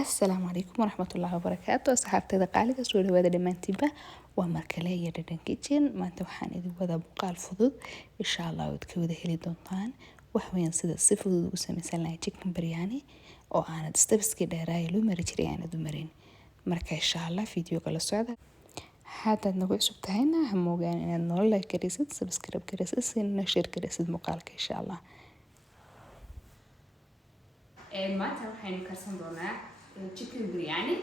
السلام عليكم ورحمة الله وبركاته. أصحابتي قاعدة سو dhawaada dhamaantiinba waa markale iyo dhadhan kitchen. maanta waxaan idin wada muuqaal fudud insha Allah waad ka wada heli doontaan wax weyn sida si fudud ugu samaysan lahayd chicken biryani oo aanad stepski dheeraay loo mari jiray aanad u marin. marka insha Allah video kala socda haddaad nagu cusub tahayna ha moogaan inaad noo like garisid subscribe garisid sina share garisid muuqaalka insha Allah. maanta waxaynu karsan doonaa chicken biryani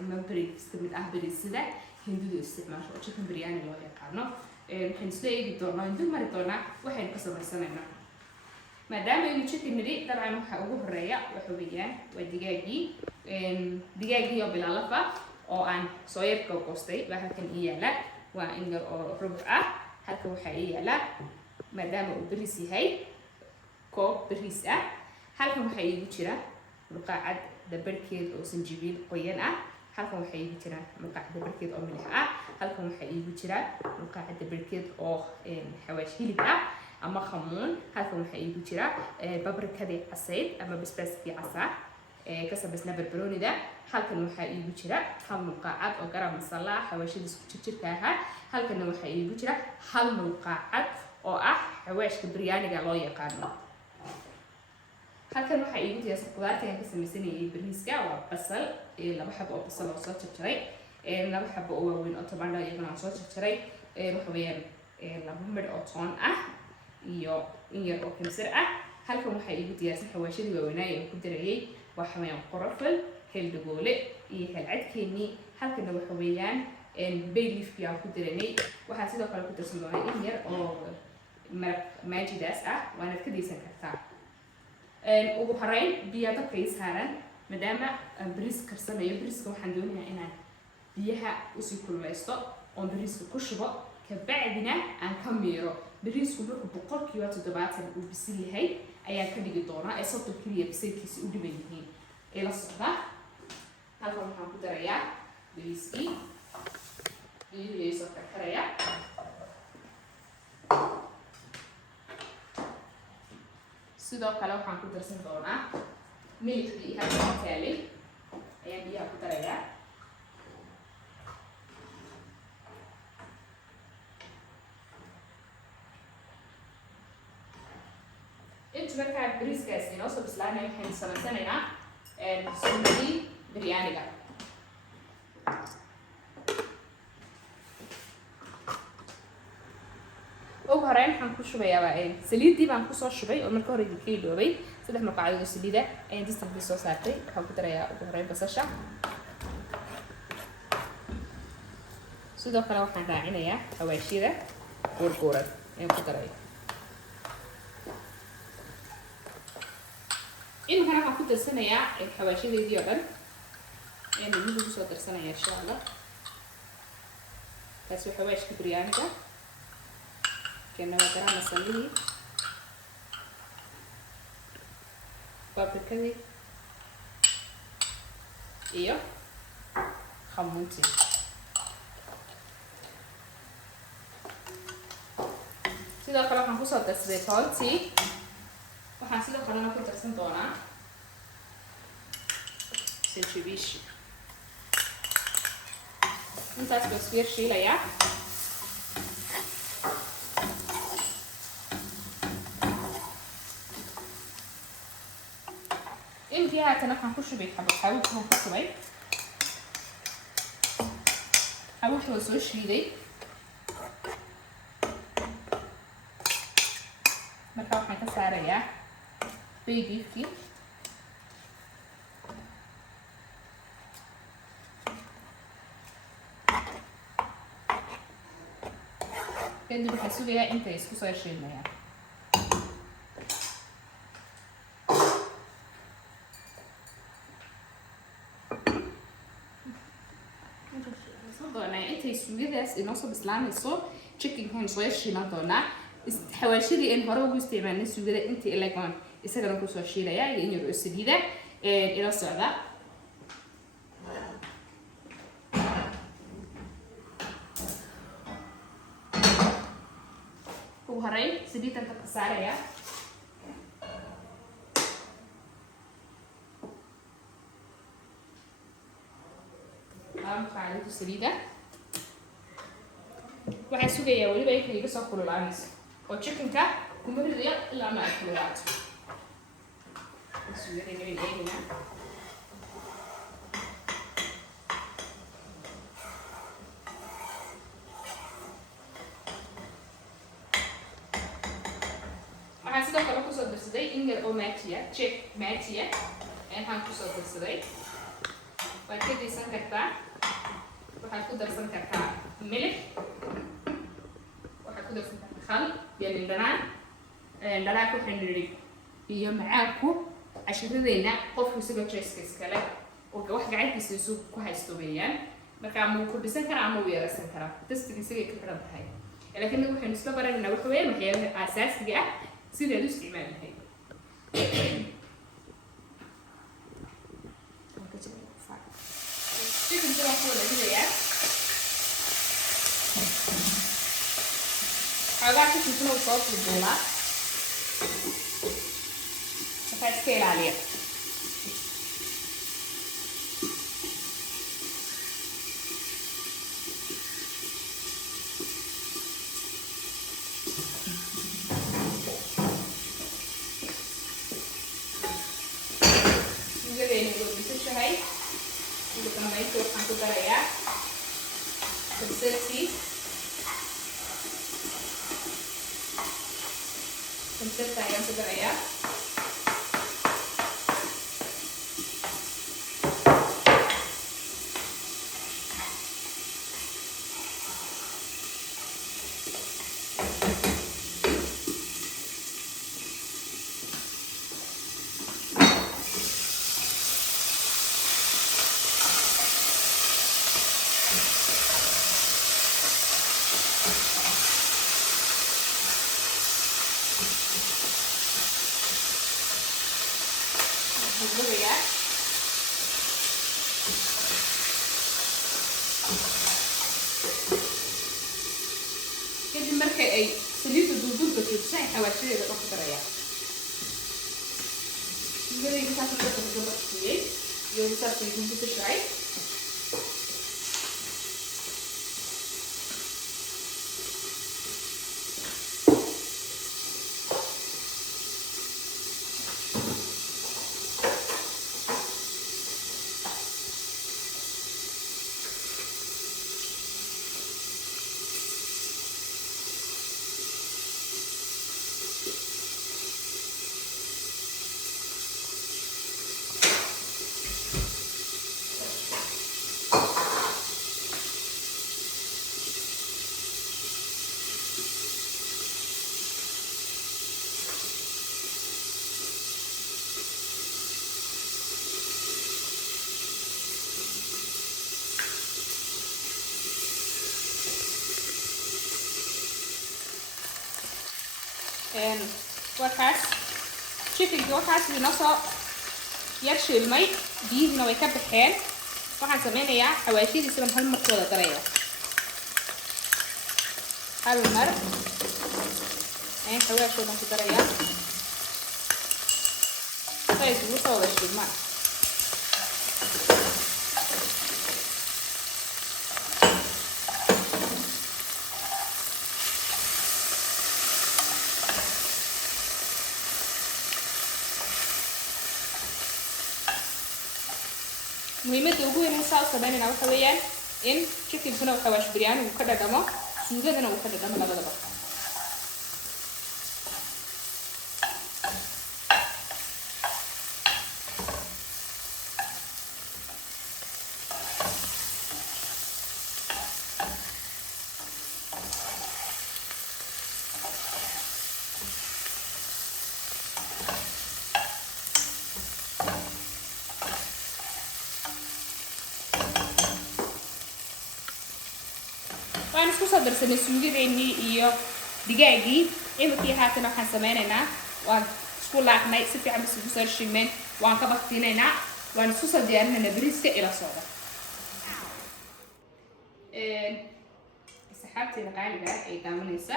ama bariis kamid ah bariisada hindidu isticmaasho oo chicken biryani loo yaqaano. waxaynu isla eegi doonaa intuu mari doonaa waxaynu ka samaysanayno maadaama aynu chicken nidhi dabcan waxa ugu horeeya waxa weeyaan waa digaagii oo bilaalafa oo aan soo yar goostay baa halkan ii yaala waa in yar oo rubuc ah. halkan waxaa ii yaala maadaama uu bariis yahay koob bariis ah. halkan waxaa iigu jira mulqaacad dabarkeed oo sanjabiil qoyan ah. halkan waxaa iigu jira mulqaacad dabarkeed oo milix ah. halkan waxaa iigu jira mulqaacad dabarkeed oo xawaash hilib ah ama khamuun. halkan waxaa iigu jira babrikadii casayd ama basbaaskii casaa ka samaysnaa barbaroonida. halkan waxaa iigu jira hal mulqaacad oo garam masala ah xawaashida isku jirjirka ahaa. halkanna waxaa iigu jira hal mulqaacad oo ah xawaashka biryaniga loo yaqaano. halkan waxaa iigu diyaarsan qudaarta aan ka samaysanayay bariiska waa basal iyo laba xabo oo basal oo soo jarjaray laba xabo oo waaweyn oo tomato iyagana aan soo jarjaray waxa weeyaan laba midh oo toon ah iyo in yar oo kamsar ah. halkan waxaa iigu diyaarsan xawaashadii waaweynaaye aan ku darayay waxa weeyaan qorofal heel dhagoole iyo heel cadkeennii. halkana waxa weeyaan bay leafkii aan ku daranay. waxaan sidoo kale ku darsan doonaa in yar oo maraq maajidaas ah waanaad ka daysan kartaa. ugu horeyn biyo dabka ii saaran maadaama aan bariis karsanayo. bariiska waxaan doonayaa inaan biyaha usii kululeysto oon bariiska ku shubo kabacdina aan ka miiro. bariisku markuu 70% uu bisil yahay ayaan ka dhigi doonaa ee 30 kaliya bisilkiisa u dhiban yihiin ee la socda. halkan waxaan ku darayaa bariiskii biyihii soo karkaraya. sidoo kale waxaan ku darsan doonaa milixdii halkan taalay ayaan biyaha ku darayaa. inta markaa bariiskaasi inoo soo bislaanaya waxaynu samaysanaynaa sunnadii biryaniga. ugu horeyn waxaan ku shubayaa saliidii baan kusoo shubay oo marka hore idinka iloobay 3 mulqaacad oo saliida ayaan distintii soo saartay. waxaan ku darayaa ugu horeyn basasha. sidoo kale waxaan raacinayaa xawaashiyada goorgooran ayaan ku daraya. inkana waxaan ku darsanayaa xawaashiyadeedii oo dhan ayaan midda kusoo darsanayaa insha Allah. kaasi waa xawaashka biryaniga كنا وقرأنا صليه بابريكا إيوه خمونتي. سيدا كلا كان كوسا تسري طالتي وحن سيدا كلا نكون ترسم دونا سنشبيش انت اسبسفير شيلا يا فيها كنا هنخش بيتحبط. حاولت هنحط باي حاولت وسوش لي marka waxaan ka saarayaa beefkii. kadib waxaan sugayaa intay isku soo shiilmayaan. intay suugadaas inoo soo bislaanayso chickenkan soo shiilan doonaa. xawaashidii aan hore ugu isticmaalnay suugada intii ilagaan isagana ku soo shiilaya iyo in yar oo saliida ila socda. ugu horeyn saliidan ka saaraya qaadada saliida waxaan sugayaa weliba ay iga soo kululaanayso oo chickenka kuma ridayo ilaa ma ay kululaato suugadayna way eegaynaa waxaan sidoo kale kusoo darsaday inger oo maatiya check maatiya waxaan kusoo darsaday waad ka daysan kartaa waxaad ku darsan kartaa milix waxaad ku darsan kartaa khal iyo lindhanaan dhanaanku xindhidhig iyo macaanku cashiradeyna qofku isaga choice iskale oo wax gacantiisa isu ku haysto weeyaan marka ama wuu kordhisan karaa ama wuu yaraysan karaa tastiga isagay ka xiran tahay laakiin waxaynu isla baranaynaa waxa weeyaan waxyaabaha aasaasiga ah sidaad u isticmaali lahayd chicken waa ku wada dhigayaa xoogaa chickenkuna uu soo fulduulaa markaa iska ilaaliya waxaan ku darayaa concerta ayaan ku darayaa bubugayaa kadib marka ay saliidda duldulka joogsan ay xawaashadeeda dhan ku darayaa suugadayda saas marka laga baxsiiyey iyo saasay dunta ka shacay warkaas chickenkii warkaas wuu inoo soo yar shiilmay biyihiina way ka baxeen waxaan sameynayaa xawaashiyadiisa baan hal mar ku wada daraya hal mar ayaan xawaashoo dhan ku darayaa say isugu soo wada shiilmaan muhiimadda ugu weyn saa u sameynayna waxa weeyaan in chickenkuna uu xawaash biryani uu ka dhadhamo suugadana uu ka dhadhamo labadaba waan isku soo darsanay suugadeennii iyo digaagii imikii haatan waxaan sameynaynaa waan isku laaqnay si fiican bas ugu soo shilmeen waan ka baktinaynaa waan isku soo diyaarinaynaa bariiska ila socda saxaabteeda qaaliga ay daawanaysa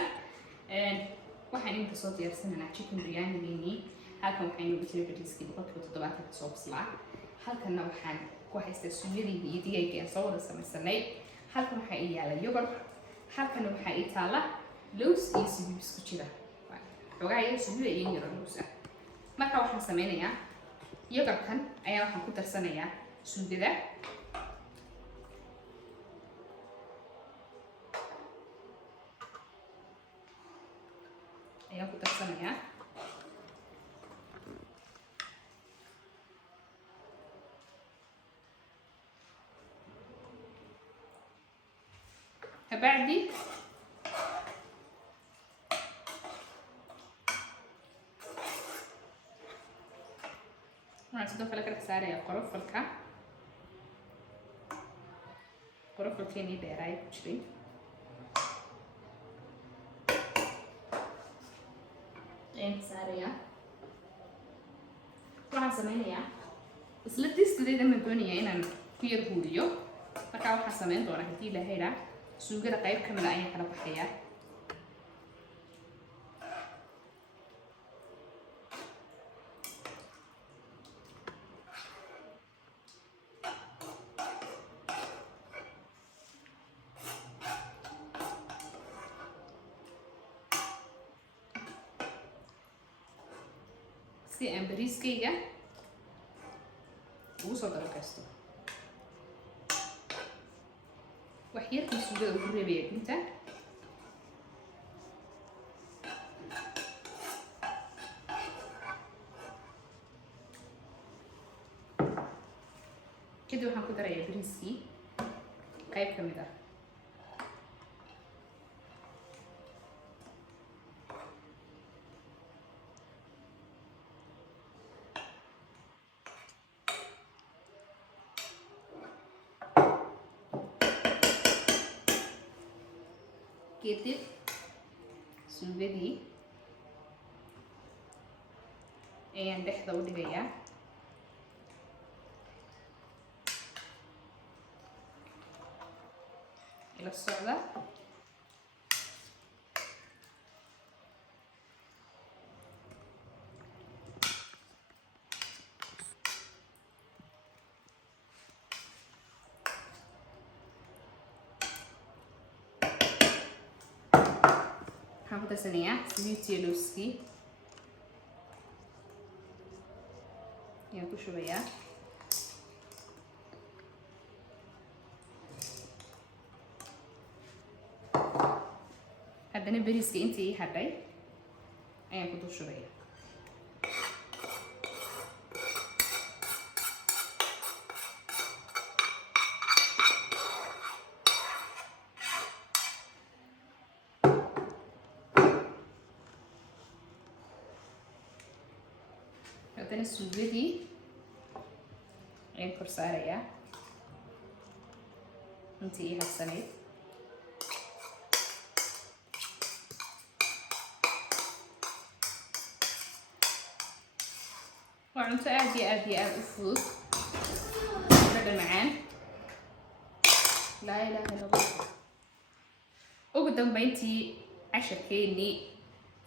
waxaan inta soo diyaarsanaynaa chicken biryanigeennii halkan waxaa inoogu jiray bariiskii 70% kasoo bislaa halkanna waxaan ku haystaa suugadii iyo digaaggii aan soo wada samaysanay. halkan waxaa ii yaala yogurt, halkan waxaa ii taala lows iyo sabiib isku jira, xogaa yar sabiib iyo yar lows ah. marka waxaan sameynayaa yogurtkan ayaa waxaan ku darsanayaa suugada. ayaan ku darsanayaa kabacdi waxaan sidoo kale ka dhex saarayaa qorofalkeenii dheeraay ku jiray. ayaan saarayaa. waxaan sameynayaa isla diskadayda ma doonayaa inaan ku yar huuriyo, markaa waxaan sameyn doonaa haddii la helaa suugada qayb ka mid a ayaan kala baxayaa. si aan bariiskayga ugu soo daragaysto. wax yarkii suugada ugu reebaya gunta. kadib waxaan ku darayaa bariiskii qayb ka mid ah. kadib suugadii ayaan dhexda u dhigayaa. ila socda. waxaan ku darsanayaa saliidtii lowskii ayaan ku shubayaa. haddana bariiska intii ii hadhay ayaan ku dul shubayaa. haddana suugadii ayaan kor saarayaa intii ii harsanayd. waa cunto aad iyo aad iyo aad u fudud, dhadhan macaan. laa ilaaha illa allah. ugu dambeyntii casharkeennii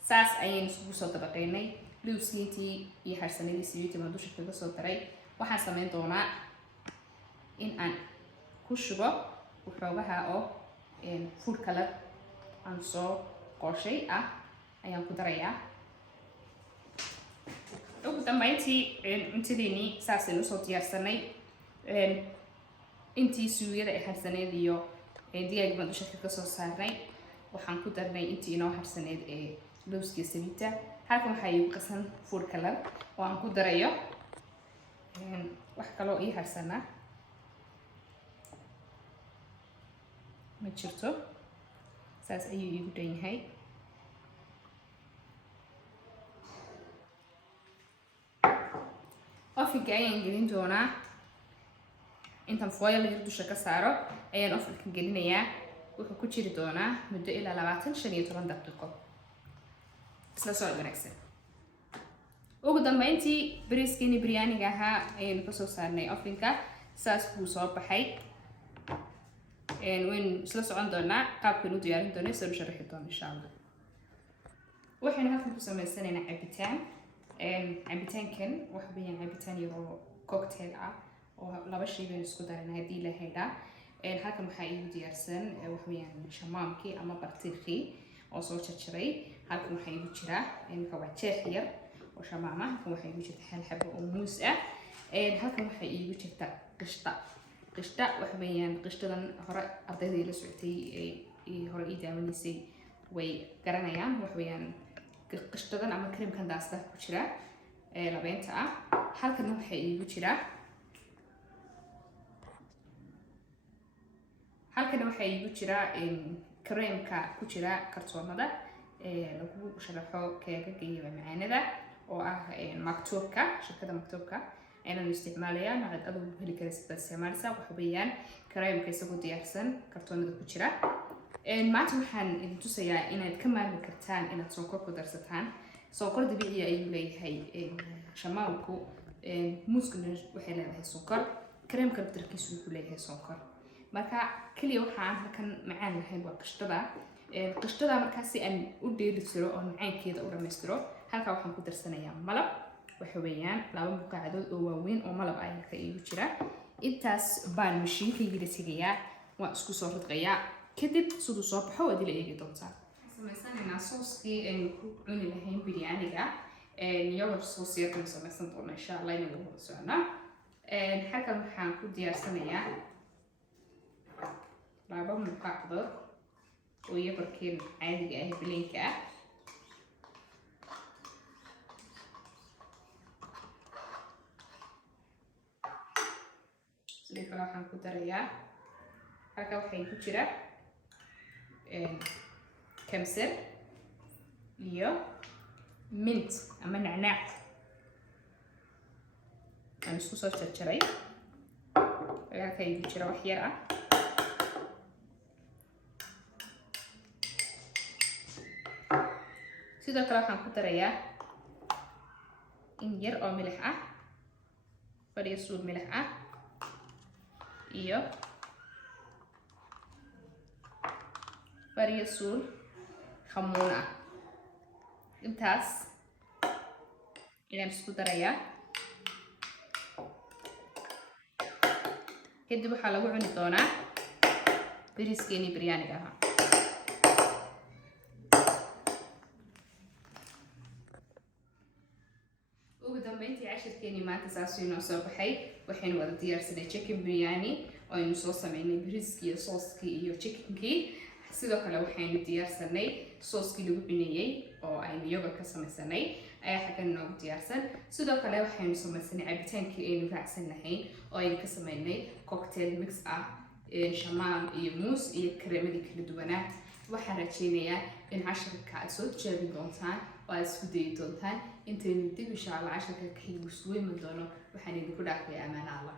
saas ayaynu isugu soo dabaqaynay. lowskiintii iyo harsanadii saliidtii baan dusha kaga soo daray. waxaan sameyn doonaa in aan ku shubo waxoogaha oo food color aan soo qooshay ah ayaan ku darayaa. ugu dambeyntii cuntadeenii saasaynu usoo diyaarsanay. intii suugada ay harsaneyd iyo digaag baan dusha kaga soo saarnay. waxaan ku darnay intii inoo harsaneyd ee lowskiya saliidta. halkan waxaa iigu qasan food color oo aan ku darayo wax kaloo ii harsanaa ma jirto. saas ayuu iigu dhan yahay. ofinka ayaan gelin doonaa. intaan foil yar dusha ka saaro ayaan ofinka gelinayaa. wuxuu ku jiri doonaa muddo ilaa 15 daqiiqo. isla soo wanaagsan. ugu dambeyntii bariiskeenii biryaaniga ahaa ayaynu ka soo saarnay ofinka. saas buu soo baxay. waynu isla socon doonaa qaabkaynu u diyaarin doonay soo sharaxi doono insha allah. waxaynu halkan ku samaysanaynaa cabitaan. cabitaankan waxa weeyaan cabitaan yaroo cocktail ah oo laba shay baan isku darin haddii la haydhaa. halkan waxaa iigu diyaarsan waxa weeyaan shamaamkii ama bartiiqii oo soo jarjaray. halkan waxaa iigu jira imika waa jeex yar oo shamaam ah. halkan waxaa iigu jirta hal xabo oo muus ah. halkan waxaa iigu jirta qishta waxa weeyaan qishtadan hore ardaydii la socotay hore ii daawanaysay way garanayaan. waxa weeyaan qishtadan ama creamkan daasta ku jira labeenta ah. halkan waxaa iigu jira creamka ku jira kartoonada lagu sharaxo keega iyo macaanada oo ah maktuubka shirkadda maktuubka ayaan isticmaalayaa. noocaad adigu heli karaysid baad isticmaalaysaa. waxa weeyaan creamka isagoo diyaarsan kartoonada ku jira. maanta waxaan idin tusayaa inaad ka maarmi kartaan inaad sonkor ku darsataan. sonkor dabiici ayuu leeyahay shamaamku. muuskuna waxay leedahay sonkor. creamka laftarkiisu wuxuu leeyahay sonkor. marka kaliya waxaan halkan macaan lahayn waa qishtada markaa si aan u dheelitiro oo macaankeeda u dhammaystiro. halkaa waxaan ku darsanayaa malab. waxa weeyaan 2 muqaacadood oo waaweyn oo malab ah halka iigu jira. intaas baan mashiinkayga la tegayaa, waan isku soo ridqayaa, kadib siduu soo baxo waad ila eegi doontaa. samaysanaynaa sooskii aynu ku cuni lahayn biryaaniga. yogurt soos yar samaysan doona insha Allah inaan wada soconaa. halkan waxaan ku diyaarsanayaa 2 muqaacadood oo yogurtkeen caadiga ah bileenka ah. sidoo kale waxaan ku darayaa halka waxay ku jira kamsar iyo mint ama nacnaac aan isku soo jarjaray. halka ay ku jira wax yar ah. sidoo kale waxaan ku darayaa in yar oo milix ah, fadhiyo suub milix ah iyo fadhiyo suub khamuun ah. intaas ayaan isku darayaa. kadib waxaa lagu cuni doonaa bariiskeeni biryaaniga ahaa. ugu dambeyntii cashirkeeni maanta saasuu inoo soo baxay. waxaynu wada diyaarsanay chicken biryani oo aynu soo sameynay bariiskii iyo sooskii iyo chickenkii. sidoo kale waxaynu diyaarsanay sooskii lagu cunayay oo aynu yogurt ka samaysanay ayaa xaggan noogu diyaarsan. sidoo kale waxaynu samaysanay cabitaankii aynu raacsan lahayn oo aynu ka sameynay cocktail mix ah shamaam iyo muus iyo kareemadii kala duwanaa. waxaan rajeynayaa in cashirka aad soo tijaabin doontaan oo aad isku dayi doontaan. intaynu dib insha Allah cashirka ka xigo isugu iman doono waxaan idinku dhaafayaa amaana Allah.